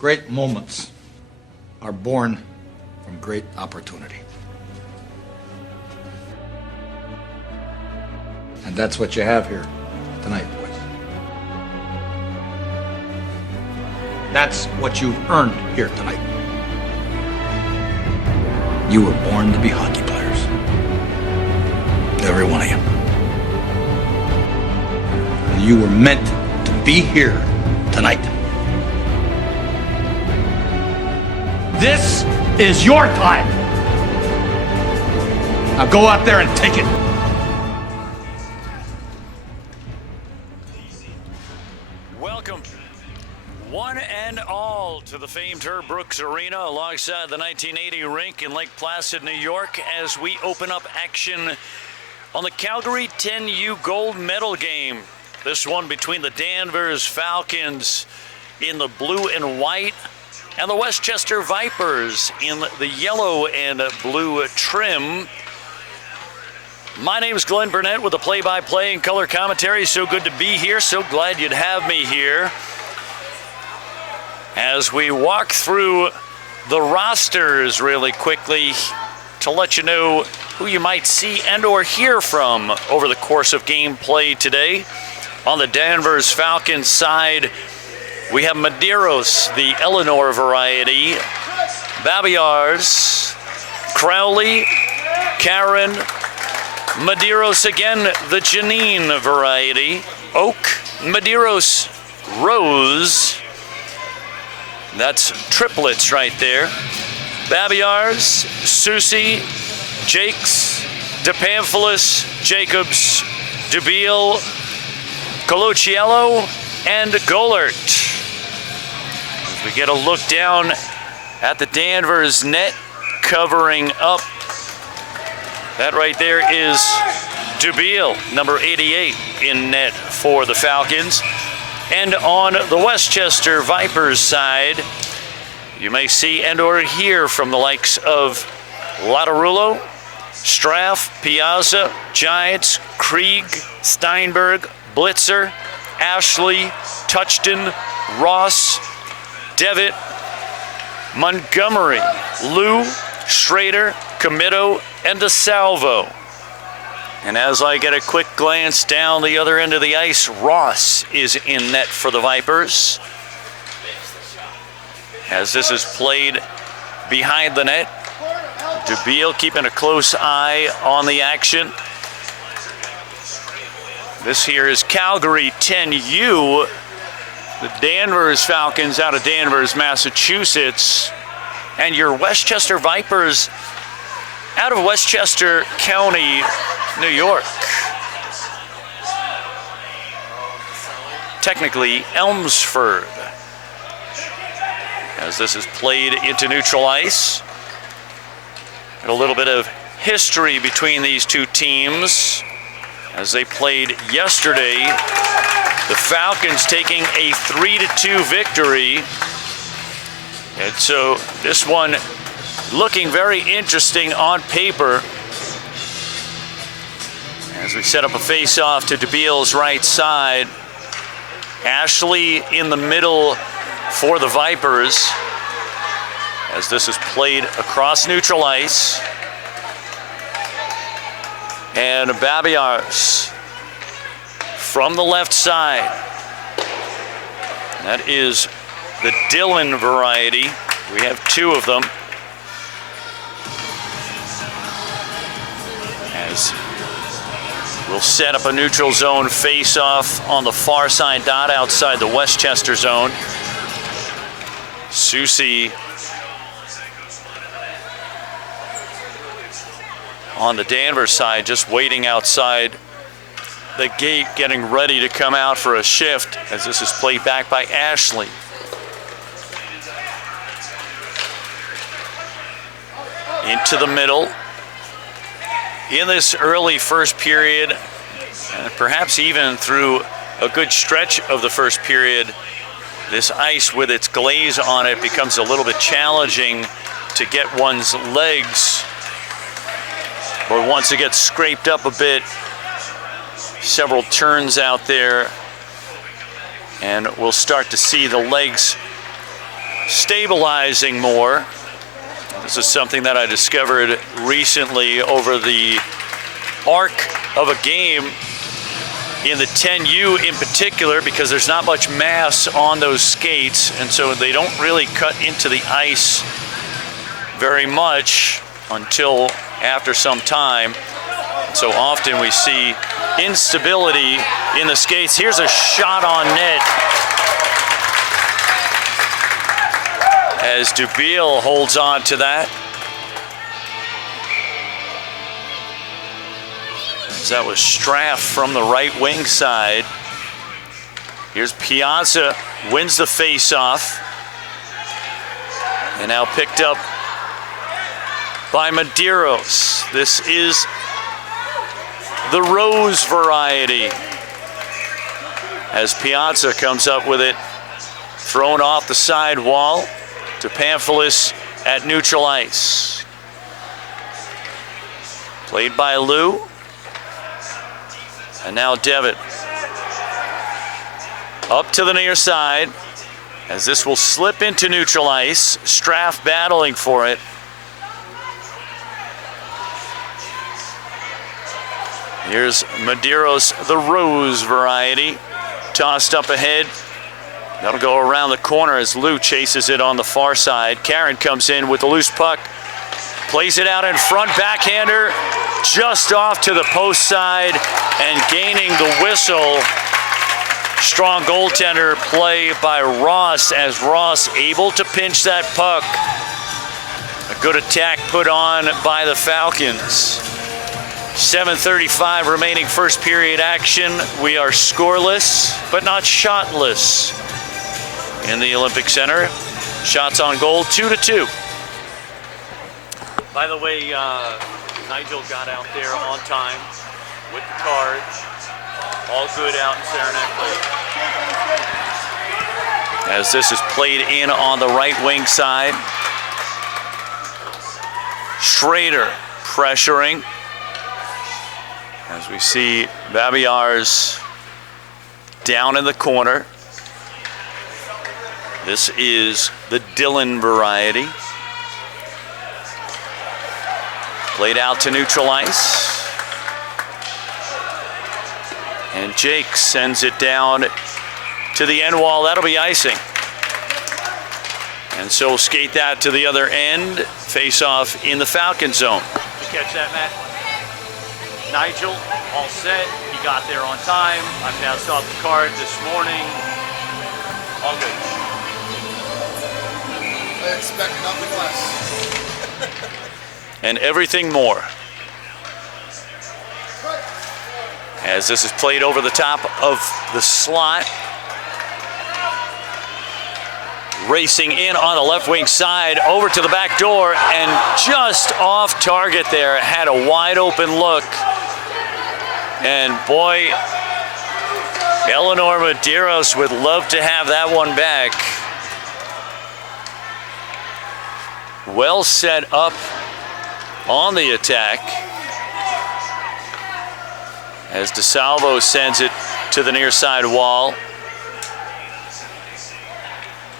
Great moments are born from great opportunity. And that's what you have here tonight, boys. That's what you've earned here tonight. You were born to be hockey players. Every one of you. You were meant to be here tonight. This is your time. Now go out there and take it. Welcome, one and all, to the famed Herb Brooks Arena alongside the 1980 rink in Lake Placid, New York, as we open up action on the Calgary 10U gold medal game. This one between the Danvers Falcons in the blue and white and the Westchester Vipers in the yellow and blue trim. My name is Glenn Burnett with the play-by-play and color commentary. So good to be here. So glad you'd have me here. As we walk through the rosters really quickly to let you know who you might see and or hear from over the course of gameplay today. On the Danvers Falcons side, we have Medeiros, the Eleanor variety, Babiars, Crowley, Karen, Medeiros again, the Janine variety, Oak, Medeiros, Rose. That's triplets right there. Babiars, Susie, Jakes, DePamphilis, Jacobs, Dubiel, Colociello, and Golert. As we get a look down at the Danvers net covering up, that right there is Dubiel, number 88 in net for the Falcons. And on the Westchester Vipers side, you may see and or hear from the likes of Latarullo, Straff, Piazza, Giants, Krieg, Steinberg, Blitzer, Ashley, Touchton, Ross, Devitt, Montgomery, Lou, Schrader, Comito, and DeSalvo. And as I get a quick glance down the other end of the ice, Ross is in net for the Vipers. As this is played behind the net, Dubiel keeping a close eye on the action. This here is Calgary 10U, the Danvers Falcons out of Danvers, Massachusetts, and your Westchester Vipers out of Westchester County, New York. Technically, Elmsford. As this is played into neutral ice. And a little bit of history between these two teams as they played yesterday. The Falcons taking a 3-2 victory. And so this one looking very interesting on paper. As we set up a face-off to Dubiel's right side. Ashley in the middle for the Vipers. As this is played across neutral ice. And Babiars from the left side. That is the Dillon variety. We have two of them. As we'll set up a neutral zone face-off on the far side dot outside the Westchester zone. Susie on the Danvers side, just waiting outside the gate, getting ready to come out for a shift as this is played back by Ashley. Into the middle. In this early first period, and perhaps even through a good stretch of the first period, this ice with its glaze on it becomes a little bit challenging to get one's legs. But once it gets scraped up a bit, several turns out there, and we'll start to see the legs stabilizing more. This is something that I discovered recently over the arc of a game in the 10U in particular, because there's not much mass on those skates, and so they don't really cut into the ice very much until after some time. So often we see instability in the skates. Here's a shot on net as Dubiel holds on to that. That was Straff from the right wing side. Here's Piazza, wins the face-off. And now picked up by Medeiros. This is the Rose variety. As Piazza comes up with it, thrown off the side wall to Pamphilis at neutral ice. Played by Lou. And now Devitt up to the near side, as this will slip into neutral ice. Straff battling for it. Here's Medeiros, the Rose variety, tossed up ahead. That'll go around the corner as Lou chases it on the far side. Karen comes in with the loose puck, plays it out in front, backhander, just off to the post side and gaining the whistle. Strong goaltender play by Ross, as Ross able to pinch that puck. A good attack put on by the Falcons. 7:35 remaining first period action. We are scoreless, but not shotless in the Olympic Center. Shots on goal, 2-2. By the way, Nigel got out there on time with the card. All good out in Saranac Lake. As this is played in on the right wing side. Schrader pressuring. As we see Babillars down in the corner. This is the Dillon variety. Played out to neutral ice. And Jake sends it down to the end wall. That'll be icing. And so we'll skate that to the other end. Face off in the Falcon zone. Did you catch that, Matt? Nigel, all set. He got there on time. I passed off the card this morning. All good. I expect nothing less. And everything more. As this is played over the top of the slot. Racing in on the left wing side, over to the back door, and just off target there. Had a wide open look. And boy, Eleanor Medeiros would love to have that one back. Well set up on the attack. As DeSalvo sends it to the near side wall.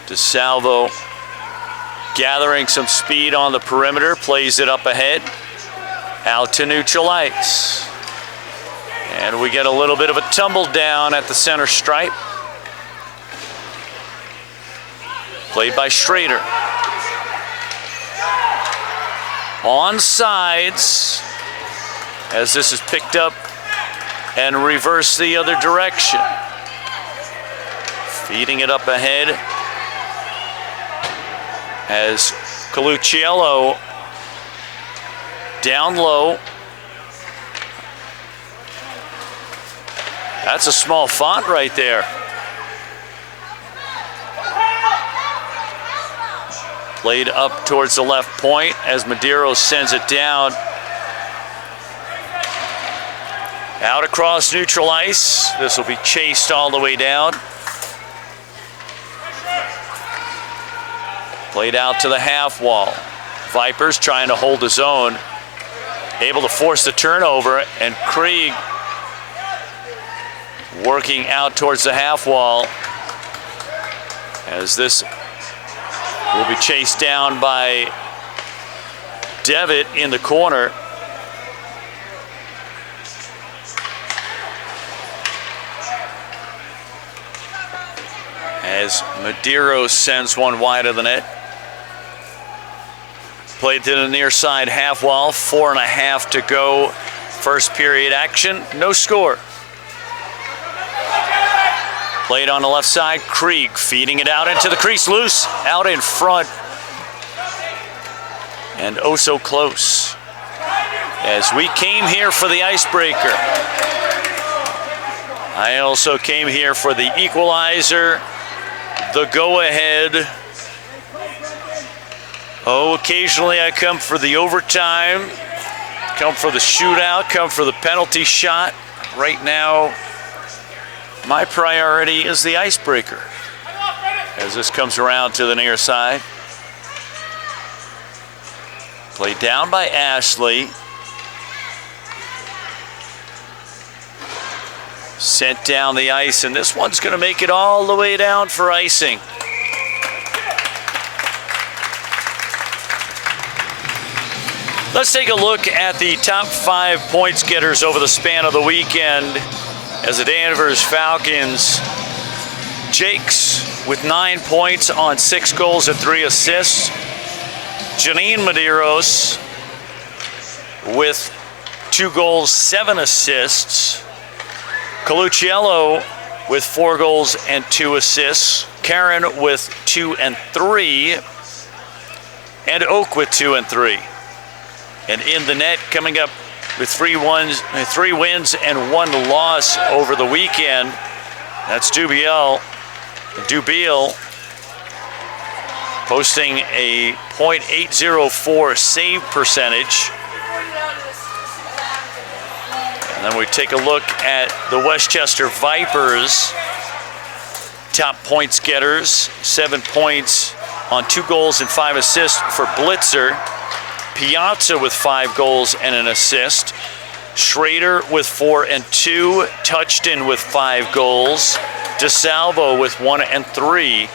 DeSalvo gathering some speed on the perimeter, plays it up ahead, out to neutral ice. And we get a little bit of a tumble down at the center stripe. Played by Schrader. On sides, as this is picked up and reversed the other direction. Feeding it up ahead as Colucciello down low. That's a small font right there. Played up towards the left point as Medeiros sends it down. Out across neutral ice. This will be chased all the way down. Played out to the half wall. Vipers trying to hold his own. Able to force the turnover, and Krieg working out towards the half wall as this will be chased down by Devitt in the corner. As Medeiros sends one wide of the net. Played to the near side half wall, 4.5 to go. First period action, no score. Played on the left side, Krieg feeding it out into the crease, loose, out in front. And oh so close. As we came here for the icebreaker. I also came here for the equalizer, the go-ahead. Oh, occasionally I come for the overtime, come for the shootout, come for the penalty shot. Right now, my priority is the icebreaker. As this comes around to the near side. Played down by Ashley. Sent down the ice, and this one's going to make it all the way down for icing. Let's take a look at the top 5 points getters over the span of the weekend. As the Danvers Falcons, Jakes with 9 points on 6 goals and 3 assists. Janine Medeiros with 2 goals, 7 assists. Colucciello with 4 goals and 2 assists. Karen with 2 and 3. And Oak with 2 and 3. And in the net, coming up with 3 wins and 1 loss over the weekend. That's Dubiel, posting a .804 save percentage. And then we take a look at the Westchester Vipers, top points getters, 7 points on 2 goals and 5 assists for Blitzer. Piazza with 5 goals and an assist. Schrader with 4 and 2. Touchton with 5 goals. DeSalvo with 1 and 3.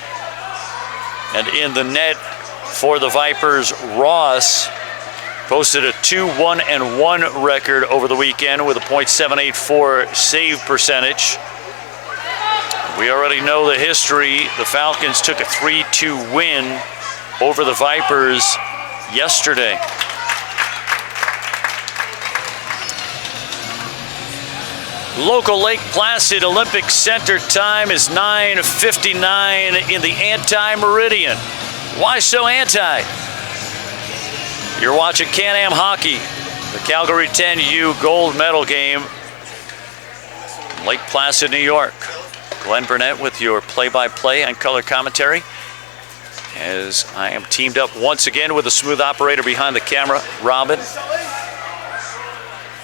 And in the net for the Vipers, Ross posted a 2-1-1 record over the weekend with a .784 save percentage. We already know the history. The Falcons took a 3-2 win over the Vipers yesterday. Local Lake Placid Olympic Center time is 9:59 in the anti-meridian. Why so anti? You're watching Can-Am Hockey, the Calgary 10U gold medal game, Lake Placid, New York. Glenn Burnett with your play-by-play and color commentary, as I am teamed up once again with a smooth operator behind the camera, Robin.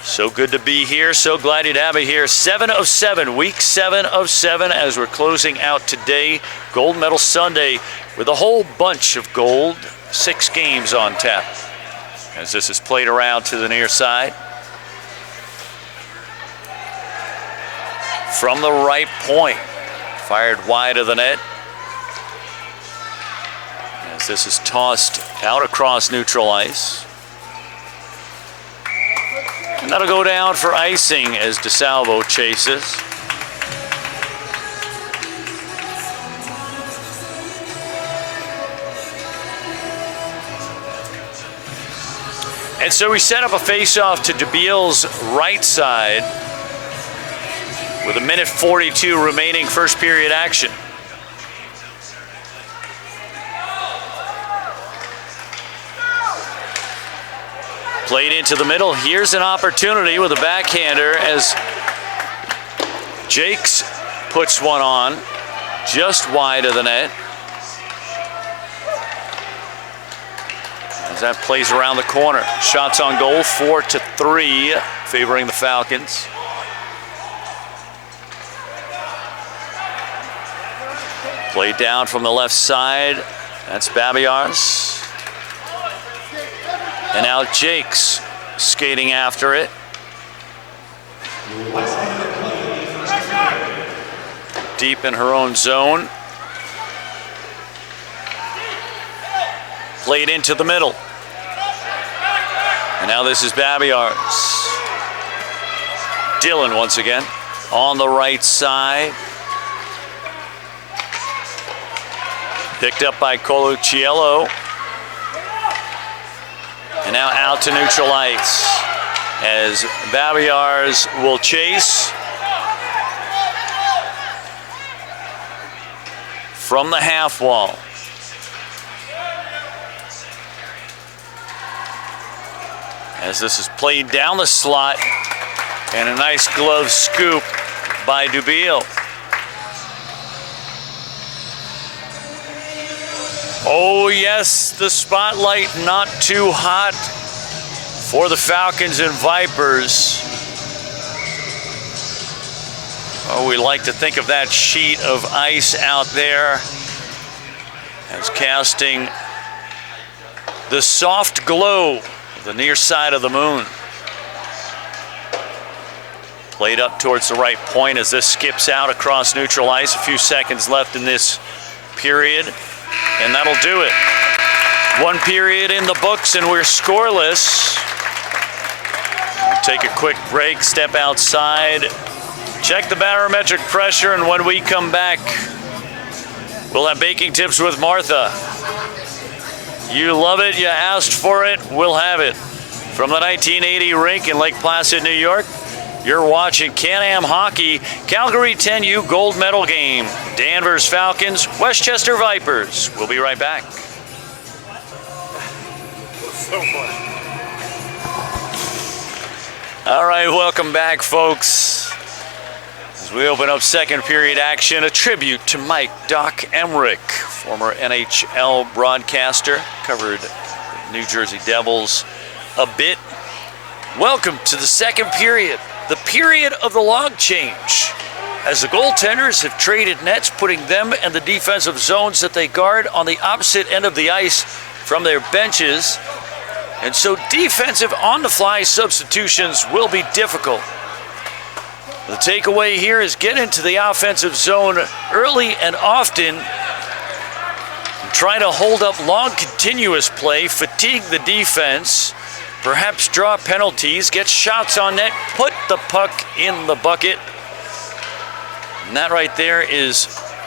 So good to be here. So glad to have you here. 7 of 7, week 7 of 7, as we're closing out today. Gold Medal Sunday with a whole bunch of gold. 6 games on tap. As this is played around to the near side. From the right point. Fired wide of the net. As this is tossed out across neutral ice. And that'll go down for icing as DeSalvo chases. And so we set up a face-off to DeBeal's right side with 1:42 remaining first period action. Played into the middle. Here's an opportunity with a backhander as Jakes puts one on just wide of the net. As that plays around the corner. Shots on goal, 4-3, favoring the Falcons. Played down from the left side. That's Babiars. And now Jakes skating after it. Deep in her own zone. Played into the middle. And now this is Babiars. Dylan once again on the right side. Picked up by Colucciello. And now out to neutral ice as Babiars will chase from the half wall. As this is played down the slot, and a nice glove scoop by Dubiel. Oh yes, the spotlight not too hot for the Falcons and Vipers. Oh, we like to think of that sheet of ice out there as casting the soft glow of the near side of the moon. Played up towards the right point as this skips out across neutral ice. A few seconds left in this period, and that'll do it. One period in the books and we're scoreless. We'll take a quick break, step outside, check the barometric pressure, and when we come back, we'll have baking tips with Martha. You love it, you asked for it, we'll have it. From the 1980 rink in Lake Placid, New York, you're watching Can-Am Hockey, Calgary 10U gold medal game. Danvers Falcons, Westchester Vipers. We'll be right back. So funny. All right, welcome back, folks. As we open up second period action, a tribute to Mike Doc Emmerich, former NHL broadcaster, covered New Jersey Devils a bit. Welcome to the second period, the period of the log change, as the goaltenders have traded nets, putting them and the defensive zones that they guard on the opposite end of the ice from their benches. And so defensive on-the-fly substitutions will be difficult. The takeaway here is get into the offensive zone early and often. Try to hold up long continuous play, fatigue the defense, perhaps draw penalties, get shots on net, put the puck in the bucket. And that right there is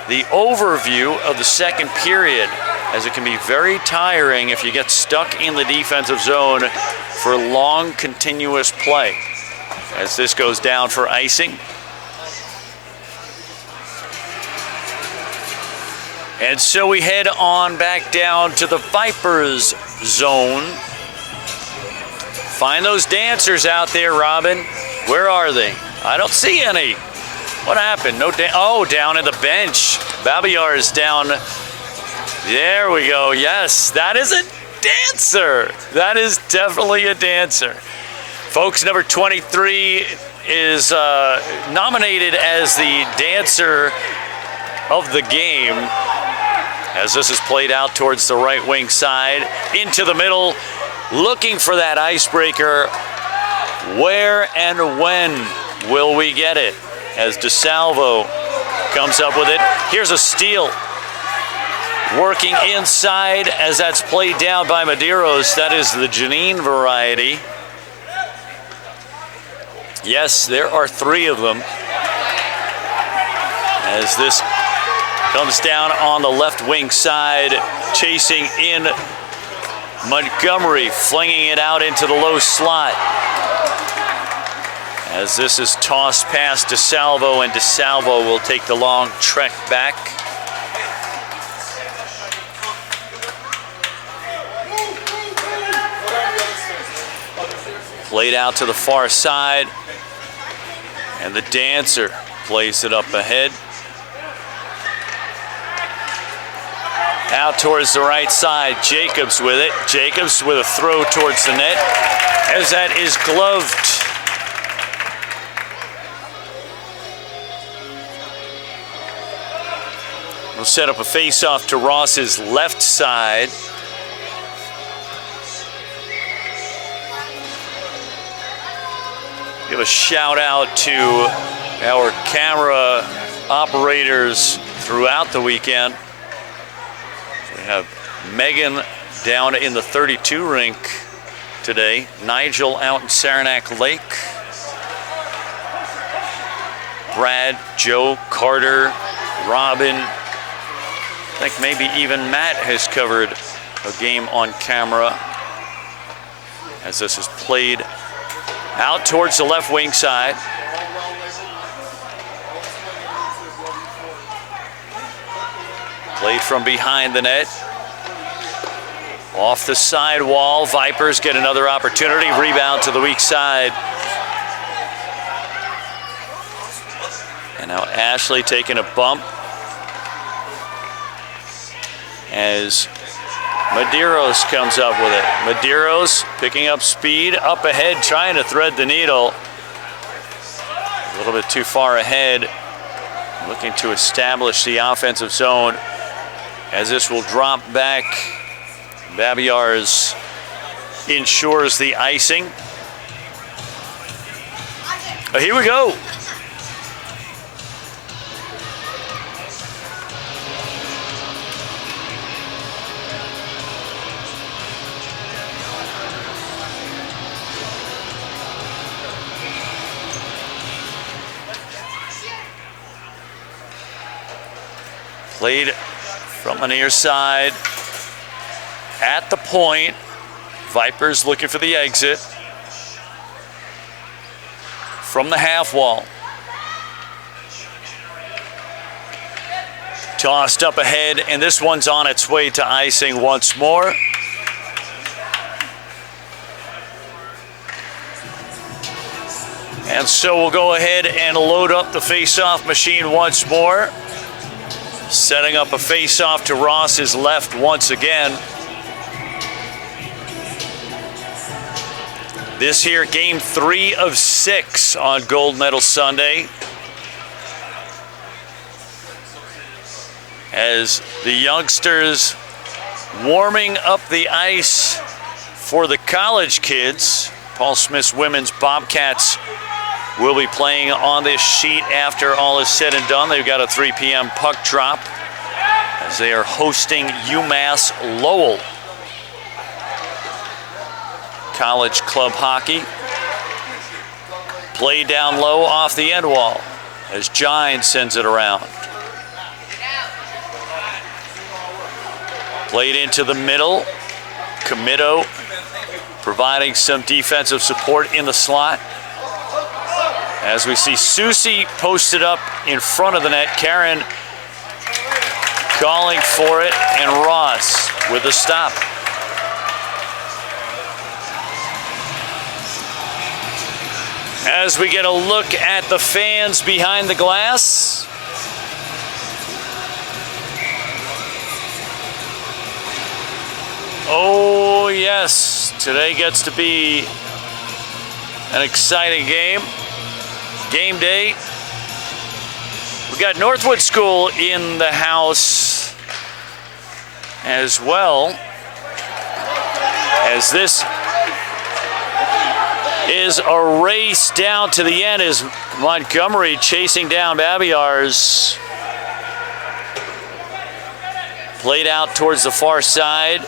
the overview of the second period, as it can be very tiring if you get stuck in the defensive zone for long continuous play. As this goes down for icing. And so we head on back down to the Vipers zone. Find those dancers out there, Robin. Where are they? I don't see any. What happened? No down at the bench. Babiar is down. There we go. Yes, that is a dancer. That is definitely a dancer. Folks, number 23 is nominated as the dancer of the game, as this is played out towards the right wing side, into the middle, looking for that icebreaker. Where and when will we get it? As DeSalvo comes up with it. Here's a steal. Working inside as that's played down by Medeiros. That is the Janine variety. Yes, there are three of them. As this comes down on the left wing side, chasing in Montgomery, flinging it out into the low slot. As this is tossed past DeSalvo, and DeSalvo will take the long trek back. Played out to the far side, and the dancer plays it up ahead. Out towards the right side, Jacobs with it. Jacobs with a throw towards the net, as that is gloved. We'll set up a face-off to Ross's left side. Give a shout out to our camera operators throughout the weekend. We have Megan down in the 32 rink today. Nigel out in Saranac Lake. Brad, Joe, Carter, Robin. I think maybe even Matt has covered a game on camera as this is played out towards the left wing side. Played from behind the net. Off the side wall, Vipers get another opportunity. Rebound to the weak side. And now Ashley taking a bump as Medeiros comes up with it. Medeiros picking up speed, up ahead, trying to thread the needle. A little bit too far ahead, looking to establish the offensive zone as this will drop back. Babiars ensures the icing. Here we go. Played from the near side at the point. Vipers looking for the exit from the half wall. Tossed up ahead, and this one's on its way to icing once more. And so we'll go ahead and load up the face-off machine once more. Setting up a face-off to Ross's left once again. This here, game 3 of 6 on Gold Medal Sunday. As the youngsters warming up the ice for the college kids. Paul Smith's women's Bobcats will be playing on this sheet after all is said and done. They've got a 3 p.m. puck drop as they are hosting UMass Lowell. College club hockey. Play down low off the end wall as Gine sends it around. Played into the middle. Comito providing some defensive support in the slot. As we see Susie posted up in front of the net. Karen calling for it, and Ross with the stop. As we get a look at the fans behind the glass. Oh yes, today gets to be an exciting game. Game day. We got Northwood School in the house as well, as this is a race down to the end as Montgomery chasing down Babiars. Played out towards the far side.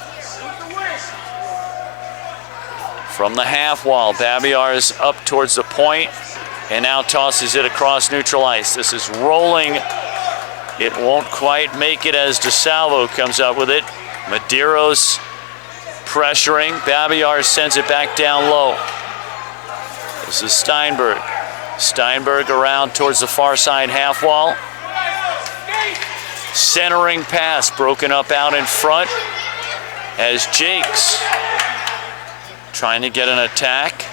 From the half wall, Babiars up towards the point and now tosses it across neutral ice. This is rolling. It won't quite make it as DeSalvo comes up with it. Medeiros pressuring. Babiars sends it back down low. This is Steinberg. Steinberg around towards the far side half wall. Centering pass broken up out in front as Jakes trying to get an attack.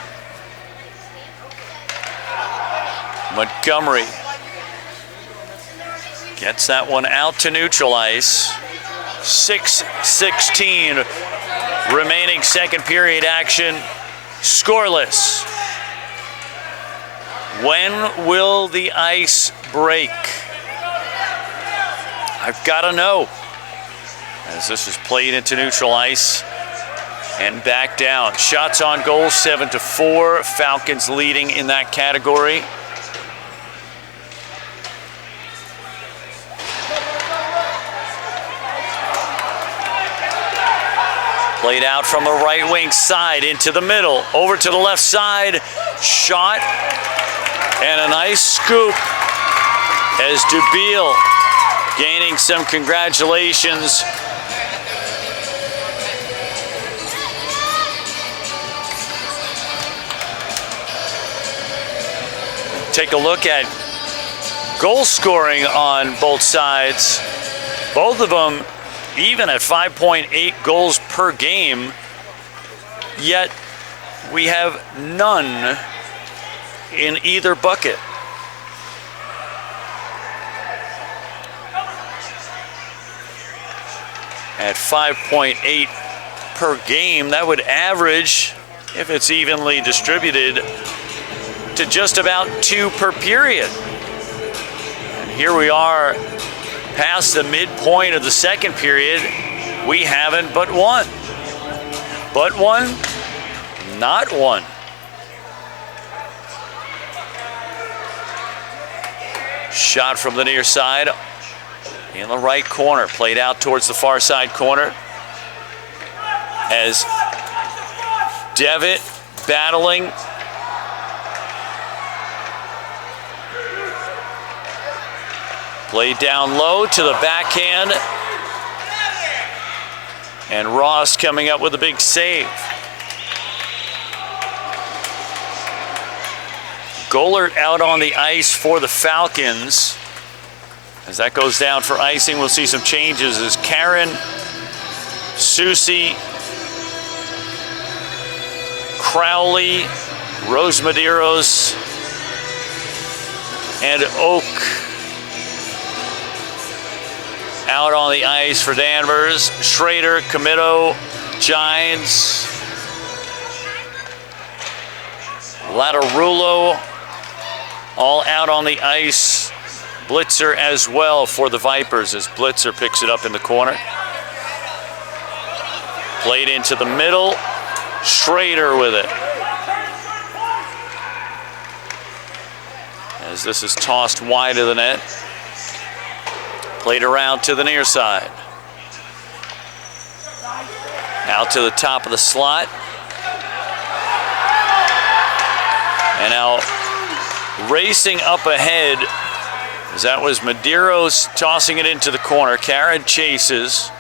Montgomery gets that one out to neutral ice. 6:16 remaining second period action. Scoreless. When will the ice break? I've got to know. As this is played into neutral ice and back down. Shots on goal, 7-4. Falcons leading in that category. Played out from the right wing side into the middle, over to the left side, shot, and a nice scoop as Dubiel gaining some congratulations. Take a look at goal scoring on both sides. Both of them even at 5.8 goals per game, yet we have none in either bucket. At 5.8 per game, that would average, if it's evenly distributed, to just about 2 per period. And here we are past the midpoint of the second period. We haven't but one. But one, not one. Shot from the near side in the right corner, played out towards the far side corner as Devitt battling. Played down low to the backhand. And Ross coming up with a big save. Golert out on the ice for the Falcons. As that goes down for icing, we'll see some changes as Karen, Susie, Crowley, Rose Medeiros, and Oak out on the ice for Danvers. Schrader, Comito, Gines, Latarulo, all out on the ice. Blitzer as well for the Vipers as Blitzer picks it up in the corner. Played into the middle. Schrader with it. As this is tossed wide of the net. Played around to the near side. Out to the top of the slot. And now racing up ahead, as that was Medeiros tossing it into the corner. Karen chases.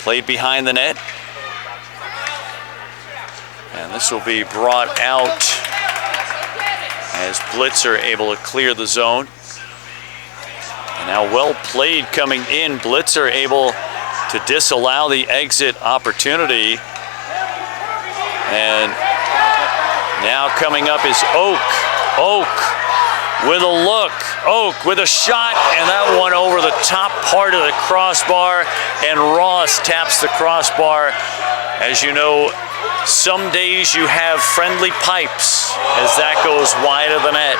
Played behind the net. And this will be brought out as Blitzer able to clear the zone. And now well played coming in. Blitzer able to disallow the exit opportunity. And now coming up is Oak. Oak with a look. Oak with a shot, and that one over the top part of the crossbar. And Ross taps the crossbar. As you know, some days you have friendly pipes as that goes wide of the net.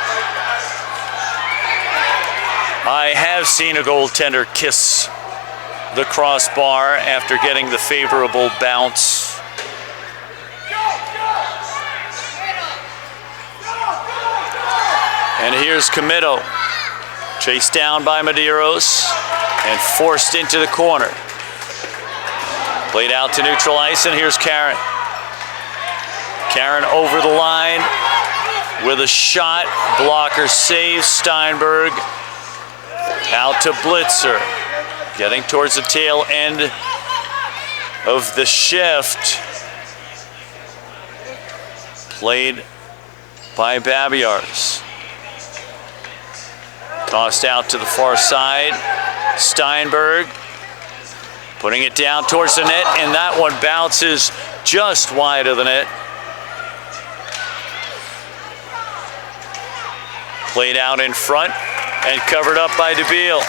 I have seen a goaltender kiss the crossbar after getting the favorable bounce. And here's Comito, chased down by Medeiros and forced into the corner. Played out to neutral ice, and here's Karen. Karen over the line with a shot. Blocker saves Steinberg. Out to Blitzer. Getting towards the tail end of the shift. Played by Babiars. Tossed out to the far side. Steinberg putting it down towards the net, and that one bounces just wide of the net. Played out in front and covered up by Dubiel.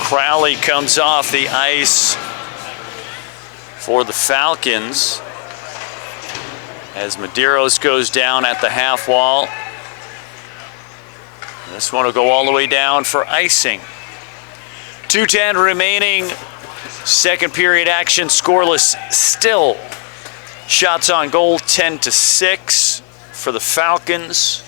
Crowley comes off the ice for the Falcons as Medeiros goes down at the half wall. This one will go all the way down for icing. 2:10 remaining, Second period action, scoreless still. Shots on goal, 10-6 for the Falcons.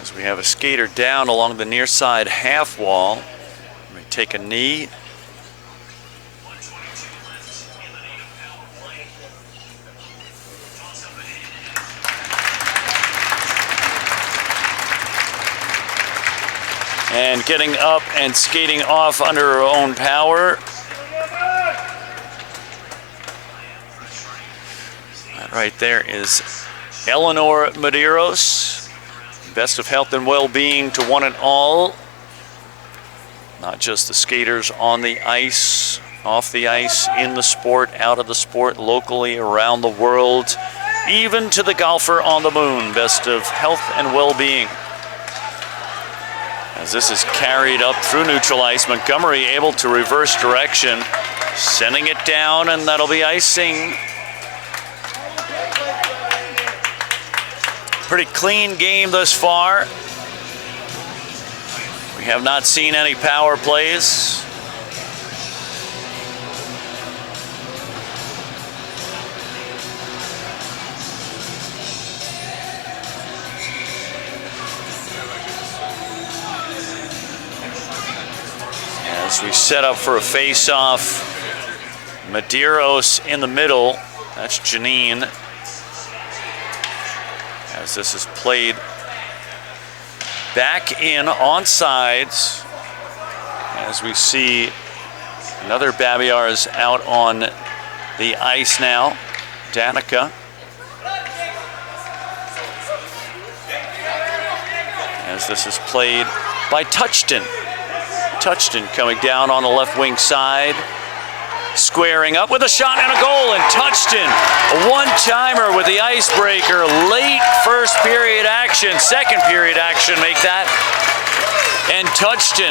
As we have a skater down along the near side half wall. We take a knee. And getting up and skating off under her own power. That right there is Eleanor Medeiros. Best of health and well-being to one and all. Not just the skaters on the ice, off the ice, in the sport, out of the sport, locally, around the world, even to the golfer on the moon. Best of health and well-being. As this is carried up through neutral ice, Montgomery able to reverse direction, sending it down, and that'll be icing. Pretty clean game thus far. We have not seen any power plays. As we set up for a face-off, Medeiros in the middle. That's Janine. As this is played back in on sides. As we see another Babiars out on the ice now. Danica. As this is played by Touchton. Touchton coming down on the left wing side, squaring up with a shot and a goal, and Touchton, a one-timer with the icebreaker. Late first period action, second period action, make that. And Touchton,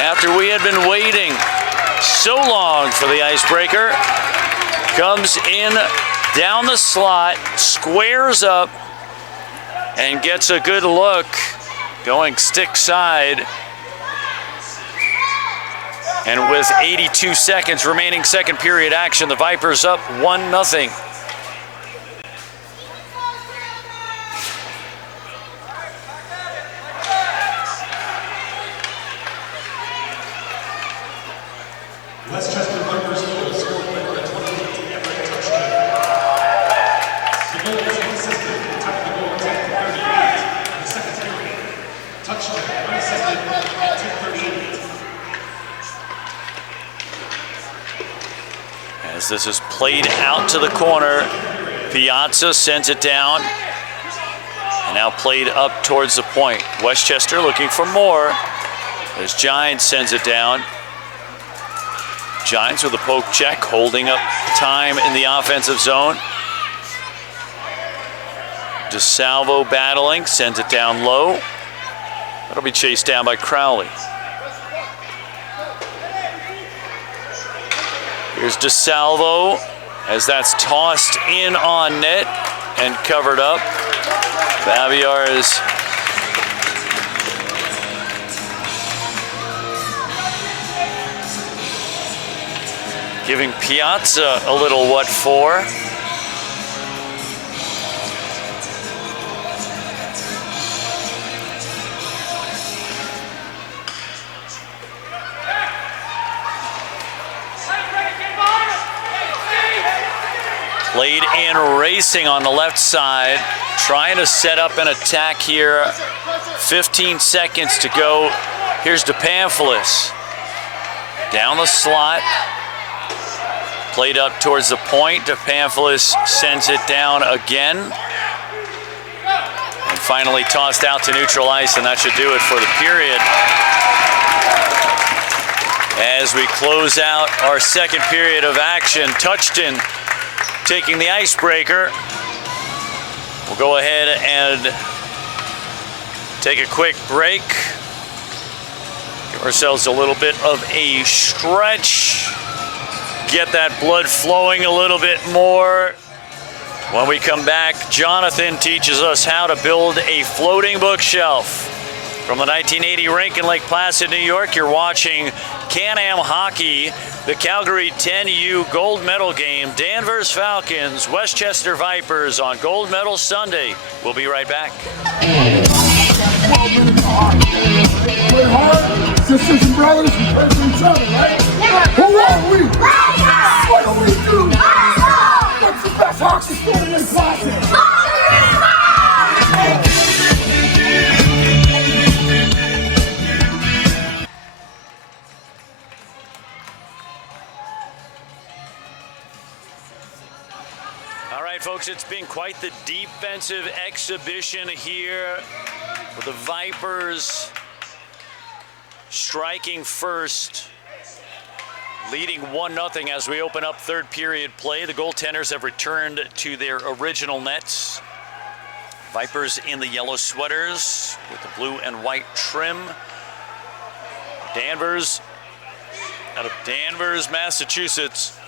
after we had been waiting so long for the icebreaker, comes in down the slot, squares up, and gets a good look, going stick side. And with 82 seconds remaining second period action, the Vipers up 1-0. Westchester Vipers goal scored by number 28, Everett Touchdown. The goal was unassisted, tied the goal at 10:38 in the second period. Touchdown unassisted at 10:38. As this is played out to the corner, Piazza sends it down. And now played up towards the point. Westchester looking for more. As Giants sends it down. Giants with a poke check, holding up time in the offensive zone. DeSalvo battling, sends it down low. That'll be chased down by Crowley. Here's DeSalvo as that's tossed in on net and covered up. Babiars giving Piazza a little what for. Played in racing on the left side, trying to set up an attack here. 15 seconds to go. Here's DePamphilis. Down the slot. Played up towards the point. DePamphilis sends it down again. And finally tossed out to neutral ice, and that should do it for the period. As we close out our second period of action, Touchton taking the icebreaker. We'll go ahead and take a quick break. Give ourselves a little bit of a stretch. Get that blood flowing a little bit more. When we come back, Jonathan teaches us how to build a floating bookshelf. From the 1980 rink in Lake Placid, New York, you're watching Can-Am Hockey, the Calgary 10U gold medal game. Danvers Falcons, Westchester Vipers on Gold Medal Sunday. We'll be right back. Play hard, sisters and brothers, we play for each other, right? Yeah. Who are we? What do we do? What's the best hockey story in Placid? All right, folks, it's been quite the defensive exhibition here with the Vipers striking first, leading 1-0 as we open up third period play. The goaltenders have returned to their original nets. Vipers in the yellow sweaters with the blue and white trim. Danvers, out of Danvers, Massachusetts,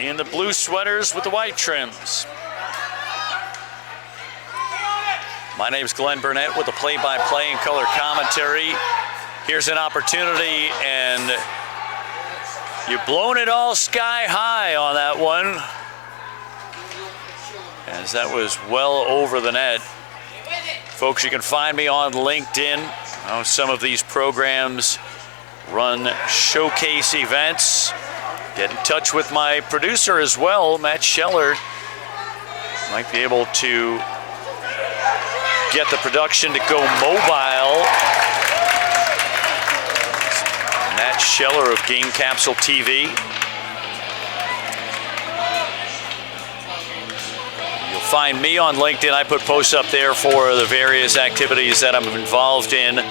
in the blue sweaters with the white trims. My name's Glenn Burnett with the play-by-play and color commentary. Here's an opportunity, and you've blown it all sky high on that one, as that was well over the net. Folks, you can find me on LinkedIn. Some of these programs run showcase events. Get in touch with my producer as well, Matt Scheller. Might be able to get the production to go mobile. Matt Scheller of Game Capsule TV. You'll find me on LinkedIn. I put posts up there for the various activities that I'm involved in.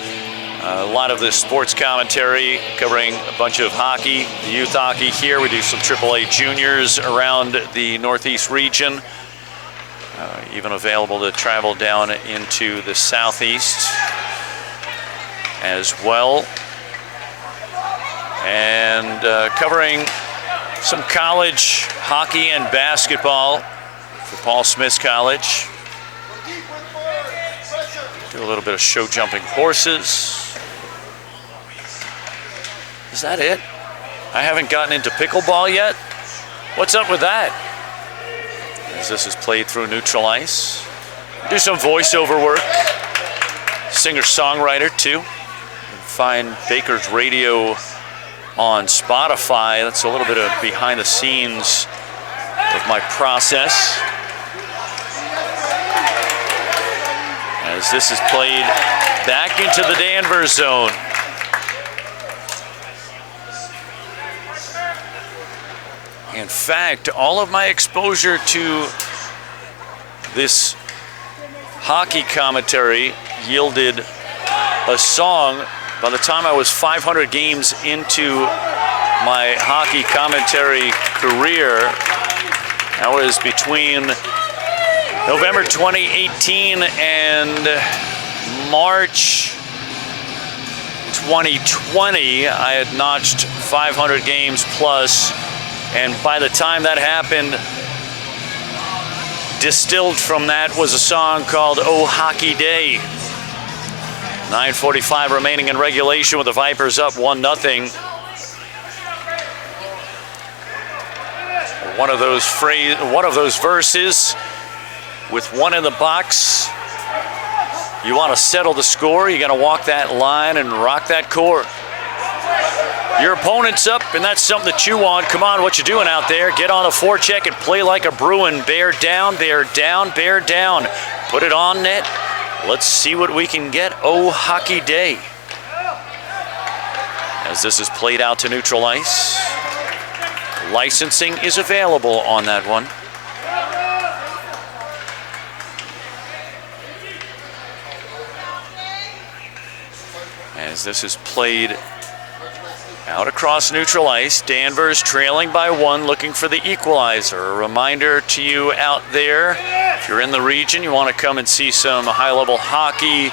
A lot of the sports commentary covering a bunch of hockey, youth hockey here. We do some AAA juniors around the Northeast region. Even available to travel down into the Southeast as well. And covering some college hockey and basketball for Paul Smith's college. Do a little bit of show jumping horses. Is that it? I haven't gotten into pickleball yet. What's up with that? As this is played through neutral ice. Do some voiceover work. Singer-songwriter too. You can find Baker's Radio on Spotify. That's a little bit of behind the scenes of my process. As this is played back into the Danvers zone. In fact, all of my exposure to this hockey commentary yielded a song. By the time I was 500 games into my hockey commentary career, that was between November 2018 and March 2020, I had notched 500 games plus. And by the time that happened, distilled from that was a song called Oh Hockey Day. 9:45 remaining in regulation with the Vipers up 1-0. One of those verses with one in the box. You want to settle the score, you got to walk that line and rock that court. Your opponent's up, and that's something that you want. Come on, what you doing out there? Get on a forecheck and play like a Bruin. Bear down, bear down, bear down. Put it on net. Let's see what we can get. Oh, hockey day. As this is played out to neutral ice. Licensing is available on that one. As this is played out across neutral ice, Danvers trailing by 1, looking for the equalizer. A reminder to you out there, if you're in the region, you want to come and see some high-level hockey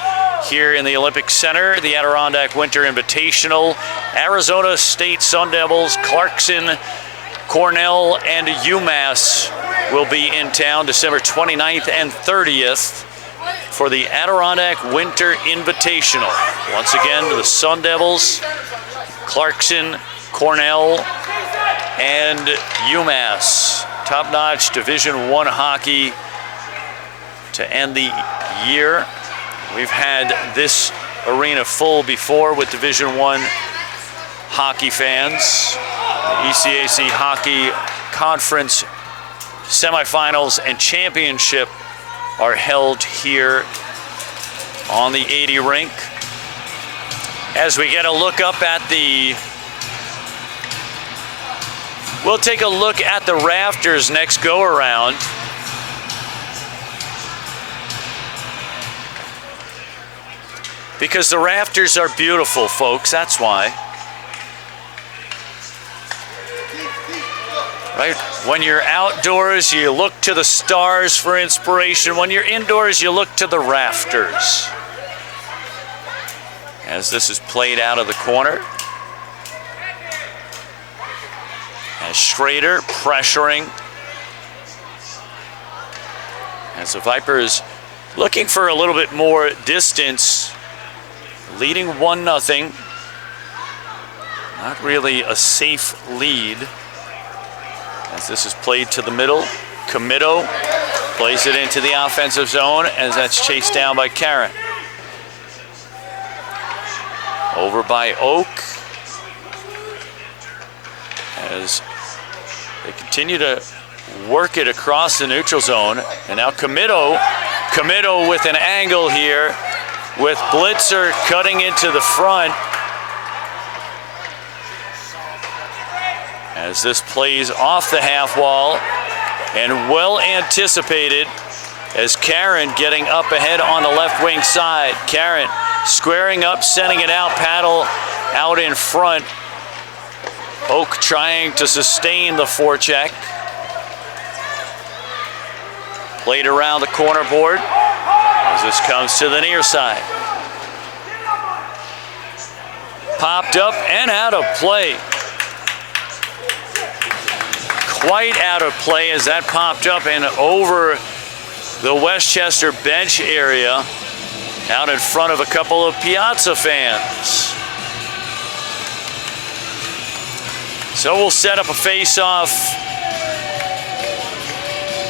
here in the Olympic Center, the Adirondack Winter Invitational. Arizona State Sun Devils, Clarkson, Cornell, and UMass will be in town December 29th and 30th. for the Adirondack Winter Invitational. Once again, the Sun Devils, Clarkson, Cornell, and UMass. Top-notch Division I hockey to end the year. We've had this arena full before with Division I hockey fans. The ECAC Hockey Conference semifinals and championship are held here on the 80 rink. As we get a look up at we'll take a look at the rafters next go around. Because the rafters are beautiful, folks, that's why. Right? When you're outdoors, you look to the stars for inspiration. When you're indoors, you look to the rafters. As this is played out of the corner. As Schrader pressuring. As the Vipers looking for a little bit more distance. Leading 1-0. Not really a safe lead. As this is played to the middle, Comito plays it into the offensive zone as that's chased down by Karen. Over by Oak. As they continue to work it across the neutral zone. And now Comito with an angle here with Blitzer cutting into the front. As this plays off the half wall and well anticipated as Karen getting up ahead on the left wing side. Karen squaring up, sending it out, paddle out in front. Oak trying to sustain the forecheck. Played around the corner board as this comes to the near side. Popped up and out of play. Quite out of play as that popped up and over the Westchester bench area out in front of a couple of Piazza fans. So we'll set up a face-off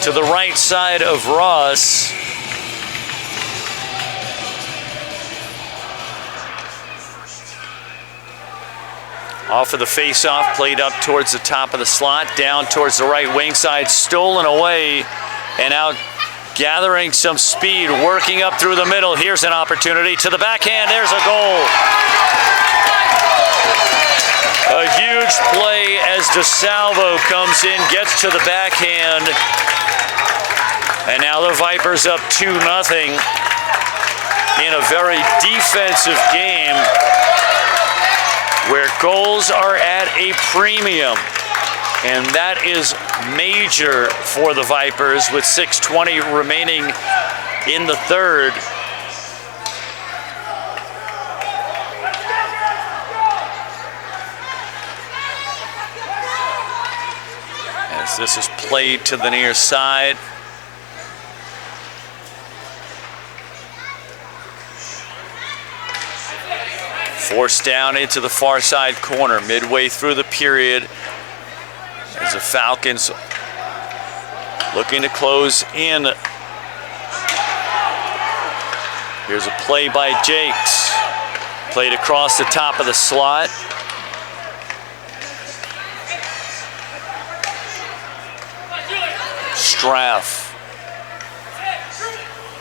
to the right side of Ross. Off of the face-off, played up towards the top of the slot, down towards the right wing side, stolen away, and out gathering some speed, working up through the middle. Here's an opportunity to the backhand. There's a goal. A huge play as DeSalvo comes in, gets to the backhand, and now the Vipers up 2-0 in a very defensive game where goals are at a premium, and that is major for the Vipers with 6:20 remaining in the third. As this is played to the near side. Forced down into the far side corner midway through the period as the Falcons looking to close in. Here's a play by Jakes. Played across the top of the slot. Straff.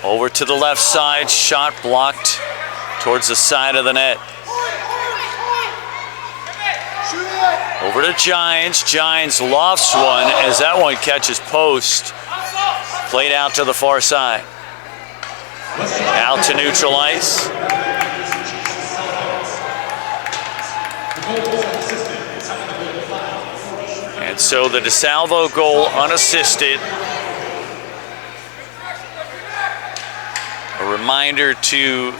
Over to the left side, shot blocked towards the side of the net. Over to Gines. Gines lofts one as that one catches post. Played out to the far side. Out to neutral ice. And so the DeSalvo goal unassisted. A reminder to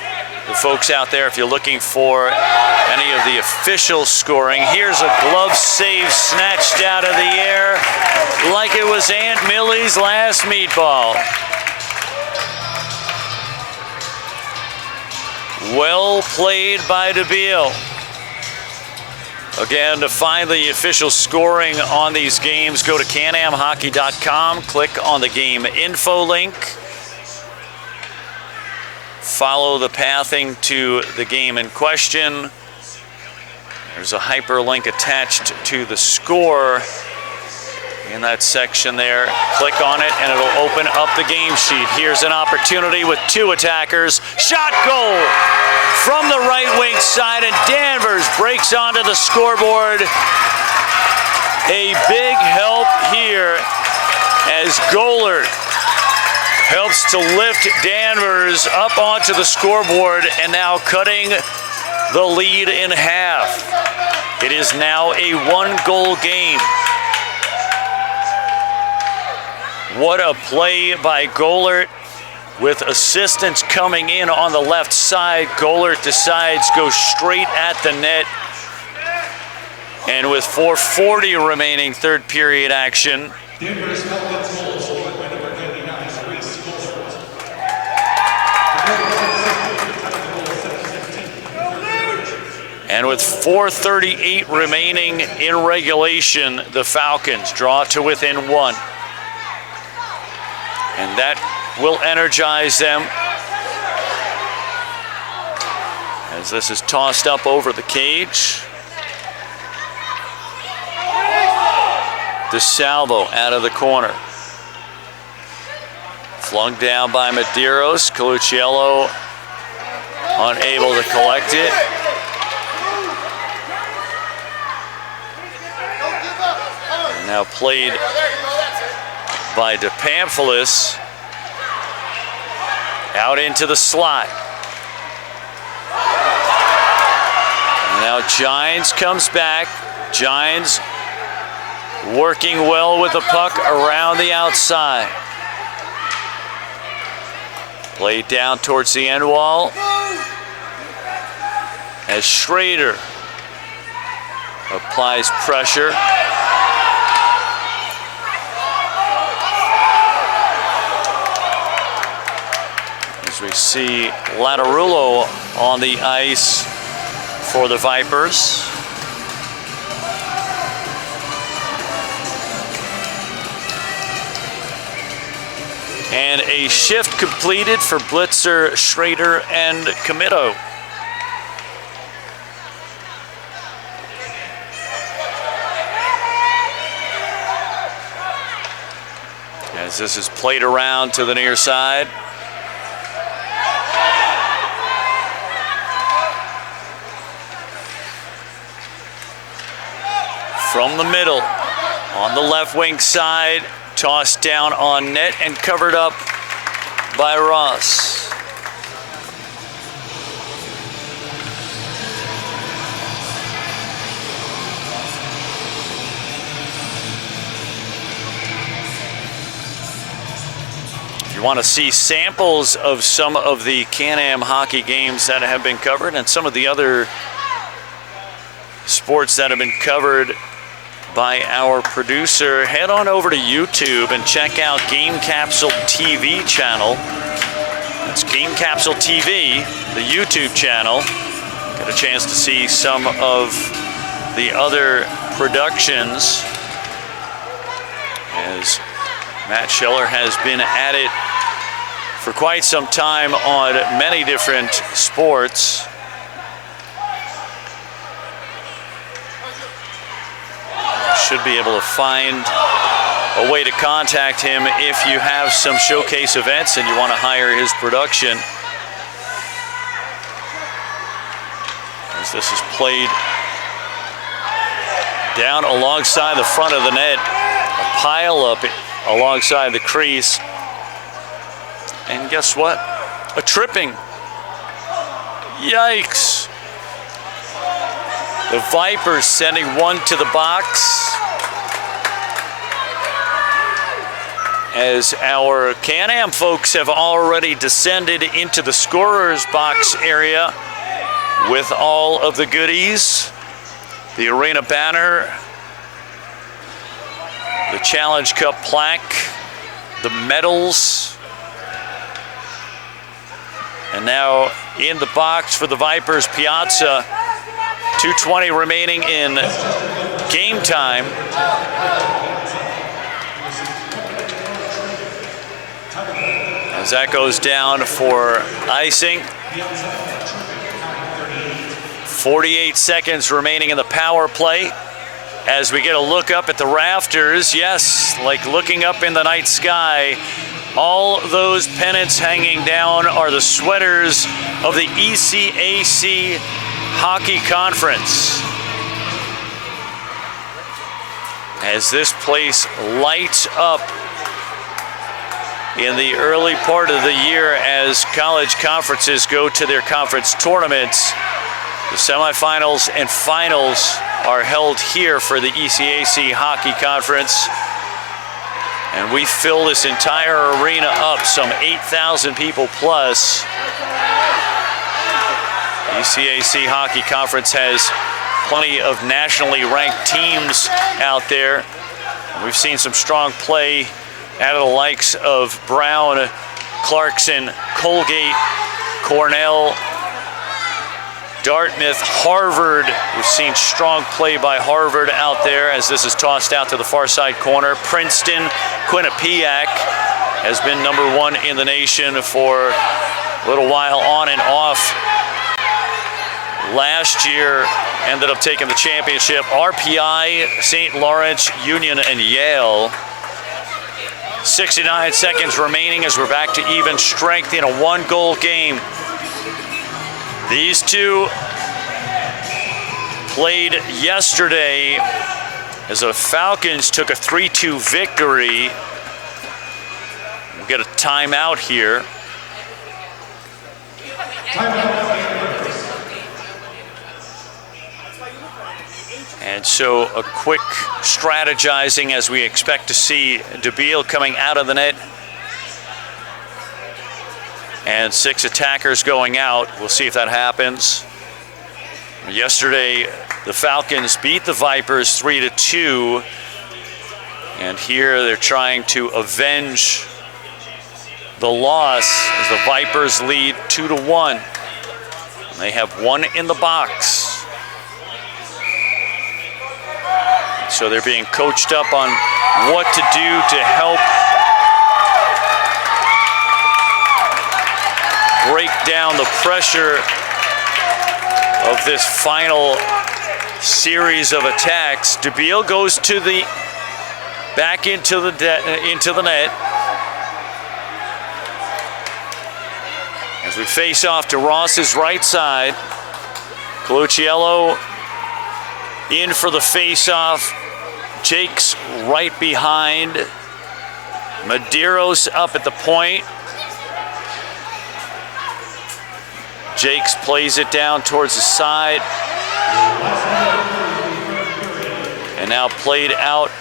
the folks out there, if you're looking for any of the official scoring, here's a glove save snatched out of the air like it was Aunt Millie's last meatball. Well played by DeBeal. Again, to find the official scoring on these games, go to canamhockey.com, click on the game info link, follow the pathing to the game in question. There's a hyperlink attached to the score in that section there. Click on it and it'll open up the game sheet. Here's an opportunity with two attackers. Shot goal from the right wing side, and Danvers breaks onto the scoreboard. A big help here as Gollert helps to lift Danvers up onto the scoreboard and now cutting the lead in half. It is now a one-goal game. What a play by Gollert with assistance coming in on the left side. Gollert decides go straight at the net. And with 4:40 remaining third period action, Danvers Falcons goal scored by number 99, Reese Gollert. and with 4:38 remaining in regulation, the Falcons draw to within one. And that will energize them as this is tossed up over the cage. DeSalvo out of the corner. Flung down by Medeiros. Colucciello unable to collect it. And now played by DePamphilis out into the slot. And now Gines comes back. Gines working well with the puck around the outside. Played down towards the end wall as Schrader applies pressure. As we see Latarullo on the ice for the Vipers. And a shift completed for Blitzer, Schrader, and Comito. As this is played around to the near side. From the middle, on the left wing side, tossed down on net and covered up by Ross. If you want to see samples of some of the Can-Am hockey games that have been covered and some of the other sports that have been covered by our producer, head on over to YouTube and check out Game Capsule TV channel. That's Game Capsule TV, the YouTube channel. Get a chance to see some of the other productions as Matt Scheller has been at it for quite some time on many different sports. Should be able to find a way to contact him if you have some showcase events and you want to hire his production. As this is played down alongside the front of the net, a pile up alongside the crease. And guess what? A tripping. Yikes. The Vipers sending one to the box. As our Can-Am folks have already descended into the scorer's box area with all of the goodies. The arena banner, the Challenge Cup plaque, the medals, And now in the box for the Vipers, Piazza. 2:20 remaining in game time. As that goes down for icing. 48 seconds remaining in the power play. As we get a look up at the rafters, yes, like looking up in the night sky, all those pennants hanging down are the sweaters of the ECAC Hockey Conference. As this place lights up in the early part of the year as college conferences go to their conference tournaments, the semifinals and finals are held here for the ECAC Hockey Conference. And we fill this entire arena up, some 8,000 people plus. ECAC Hockey Conference has plenty of nationally ranked teams out there. We've seen some strong play out of the likes of Brown, Clarkson, Colgate, Cornell, Dartmouth, Harvard. We've seen strong play by Harvard out there as this is tossed out to the far side corner. Princeton, Quinnipiac has been #1 in the nation for a little while on and off. Last year ended up taking the championship. RPI, St. Lawrence, Union, and Yale. 69 seconds remaining as we're back to even strength in a 1-goal game. These two played yesterday as the Falcons took a 3-2 victory. We'll get a timeout here. And so a quick strategizing as we expect to see DeBeal coming out of the net. And 6 attackers going out. We'll see if that happens. Yesterday, the Falcons beat the Vipers 3-2. And here they're trying to avenge the loss as the Vipers lead 2-1. They have 1 in the box. So they're being coached up on what to do to help break down the pressure of this final series of attacks. DeBeal goes to the back into the net as we face off to Ross's right side. Colucciello in for the face-off. Jake's right behind. Medeiros up at the point. Jakes plays it down towards the side. And now played out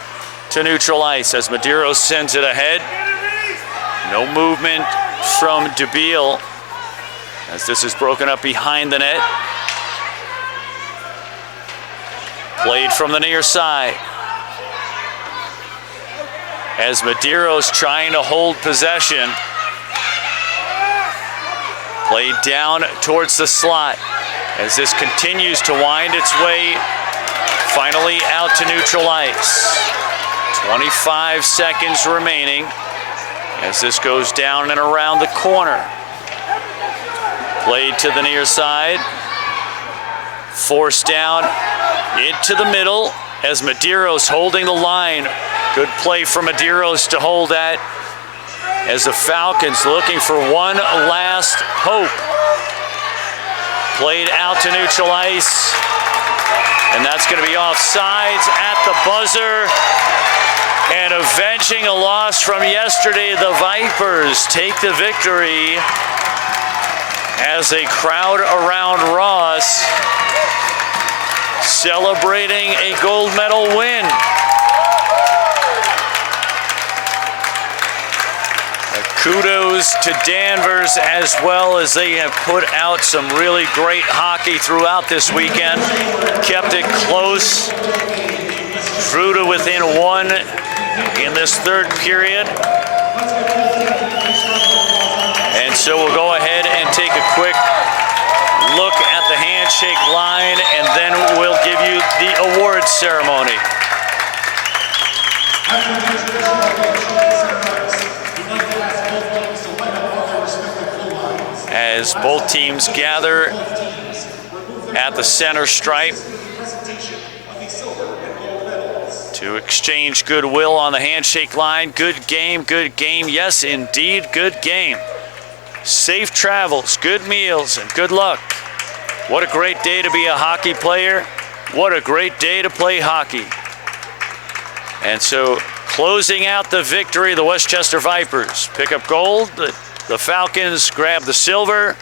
to neutral ice as Medeiros sends it ahead. No movement from DeBeal as this is broken up behind the net. Played from the near side as Medeiros trying to hold possession. Played down towards the slot as this continues to wind its way finally out to neutral ice. 25 seconds remaining as this goes down and around the corner. Played to the near side. Forced down into the middle as Medeiros holding the line. Good play for Medeiros to hold that as the Falcons looking for one last hope. Played out to neutral ice, and that's going to be offsides at the buzzer. And avenging a loss from yesterday, the Vipers take the victory as a crowd around Ross celebrating a gold medal win. Kudos to Danvers as well, as they have put out some really great hockey throughout this weekend. Kept it close. Drew to within 1 in this third period. And So we'll go ahead and take a quick look at the handshake line, and then we'll give you the awards ceremony. As both teams gather at the center stripe to exchange goodwill on the handshake line. Good game, yes indeed, good game. Safe travels, good meals, and good luck. What a great day to be a hockey player. What a great day to play hockey. And so closing out the victory, the Westchester Vipers pick up gold. The Falcons grab the silver.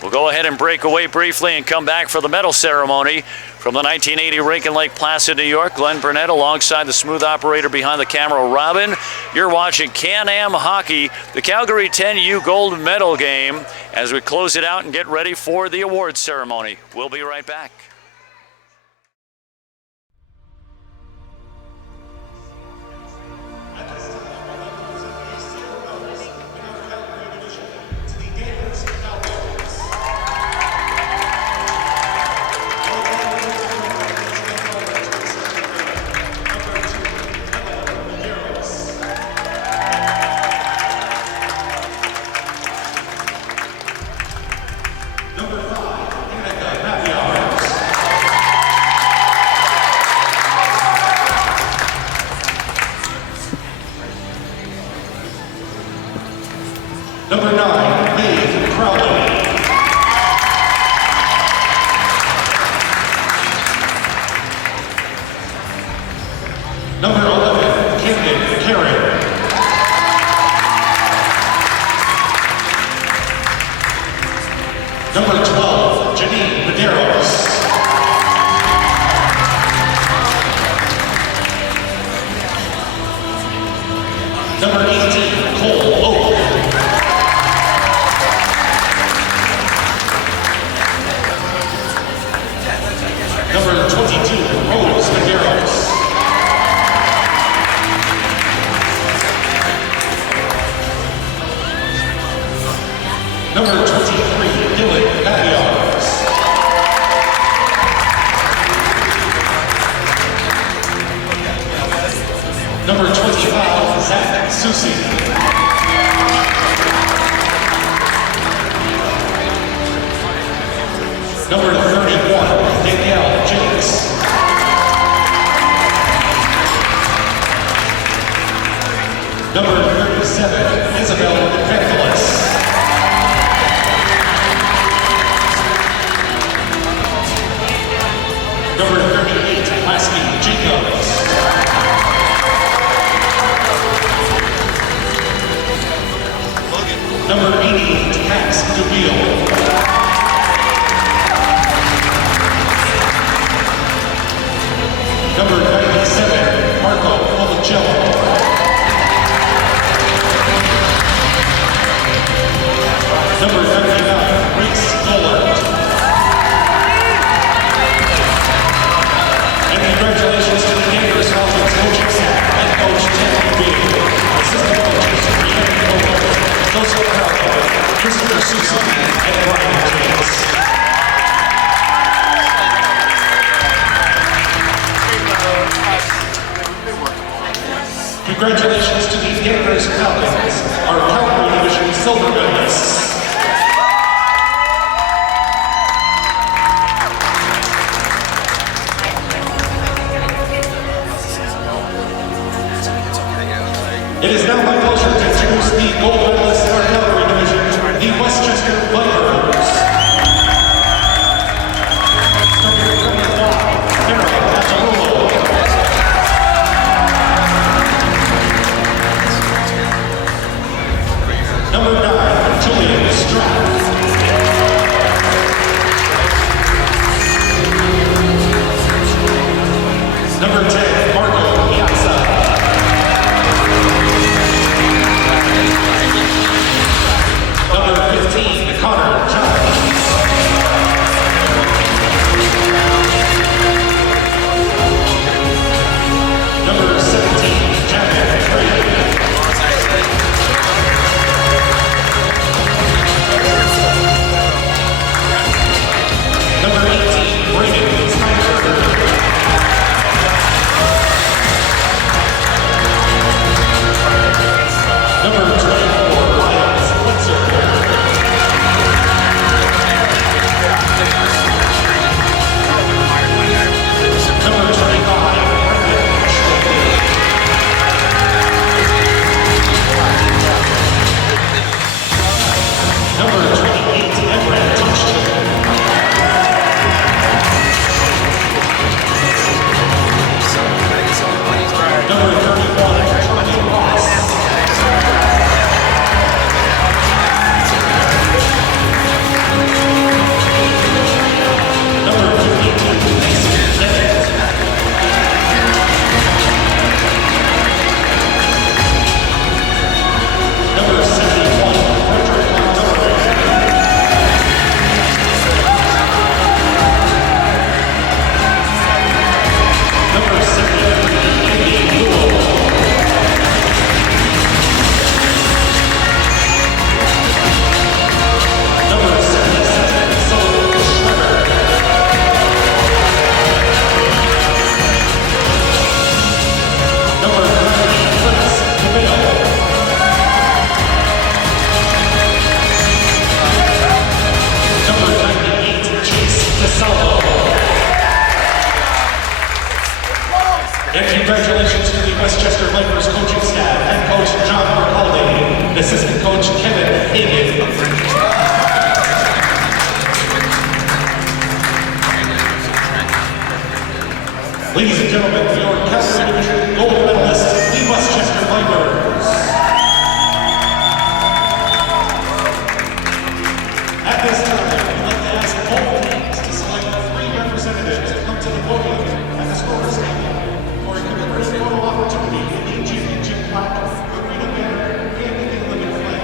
We'll go ahead and break away briefly and come back for the medal ceremony. From the 1980 rink in Lake Placid, New York, Glenn Burnett alongside the smooth operator behind the camera, Robin. You're watching Can-Am Hockey, the Calgary 10U gold medal game, as we close it out and get ready for the awards ceremony. We'll be right back. Number 9, Maeve Crowley. Number 11, Camden Karen. Number 12, Janine Medeiros. Number 18, Cole Oak. Number 22, Rose Medeiros. Number 23, Dylan Babiars. Number 25, Zach Susi. Number 31, Danielle Jakes. Number 37, Isabel Evangelis. Number 38, Lasky Jacobs. Number 88, Max DeVille. Number 97, Marco Policello. Number 99, Reese Fuller. And congratulations to the Danvers Falcons coaching staff and coach Tim Beal, assistant coaches Brianna Fuller, Joseph Crowley, Christopher Susan, and Brian James. Congratulations to the Danvers Falcons, our Calgary Division silver medalists. It is now my pleasure to introduce the gold medalists in our Calgary Division, the Westchester Vipers. Starting at number 5, Sarah Pacharulo. Number 9, Number 31, Johnny Ross. Number 52, Mason Bennett. Number 71, Frederick Montgomery. Number 73, Andy Newell. Number 77, Sullivan Schreiber. Number 30, Curtis DeVille. Number 98, Chase DeSalvo. And congratulations to the Westchester Vipers coaching staff, head coach John Marcaldi, and assistant coach Kevin Hagan. Ladies and gentlemen, your Calgary Division gold medalist, the Westchester Vipers. At this time, we'd like to ask all teams to select 3 representatives to come to the podium at the scorer's table for a commemorative photo opportunity in the championship plaque, arena banner, and the Olympic flag.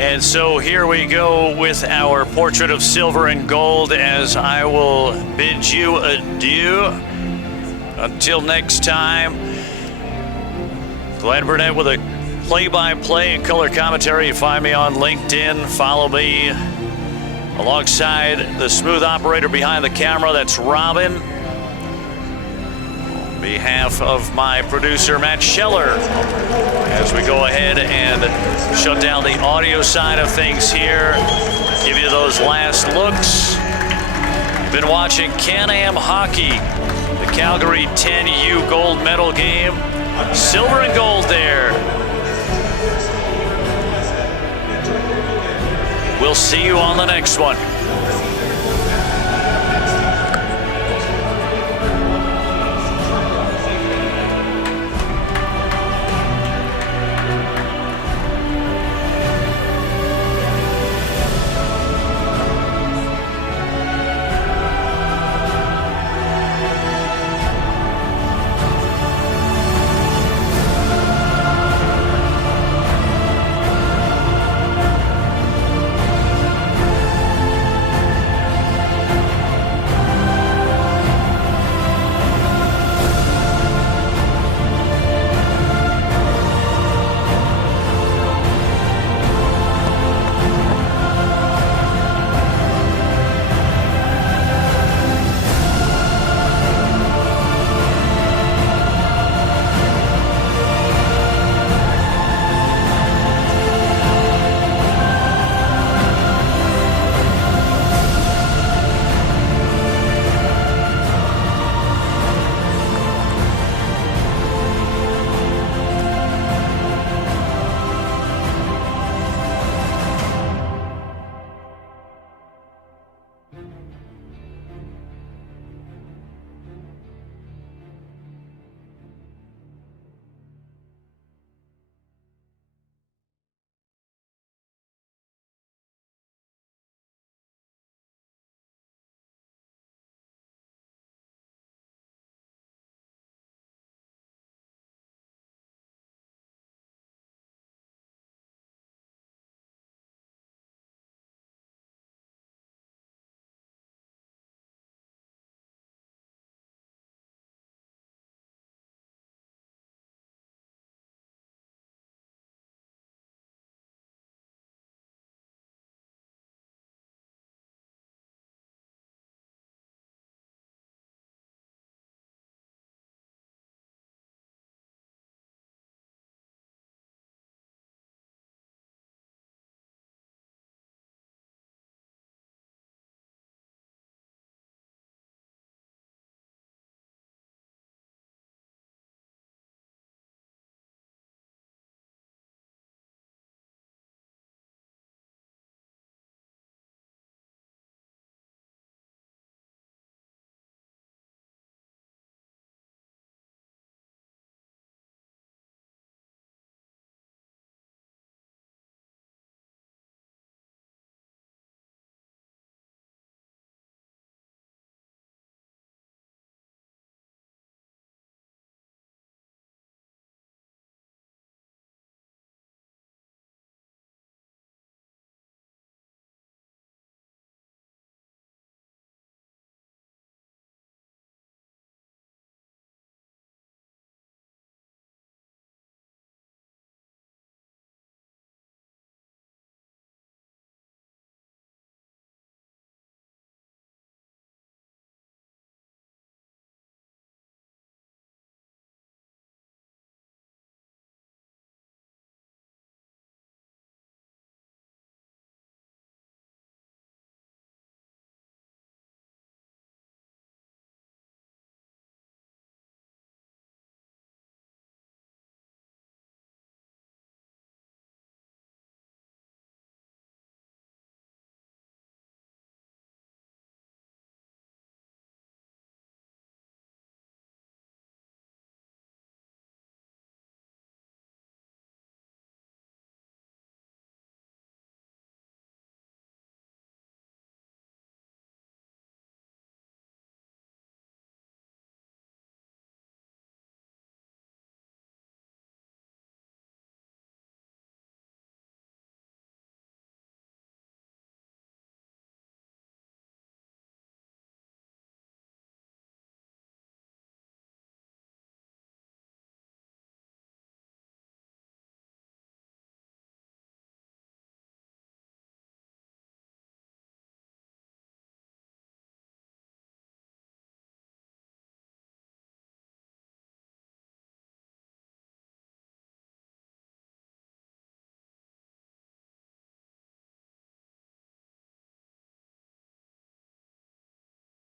And so here we go with our portrait of silver and gold, as I will bid you adieu. Until next time, Glenn Burnett with a play-by-play and color commentary. Find me on LinkedIn. Follow me alongside the smooth operator behind the camera. That's Robin. On behalf of my producer, Matt Scheller, as we go ahead and shut down the audio side of things here, give you those last looks. Been watching Can-Am hockey, the Calgary 10U gold medal game. Silver and gold there. We'll see you on the next one.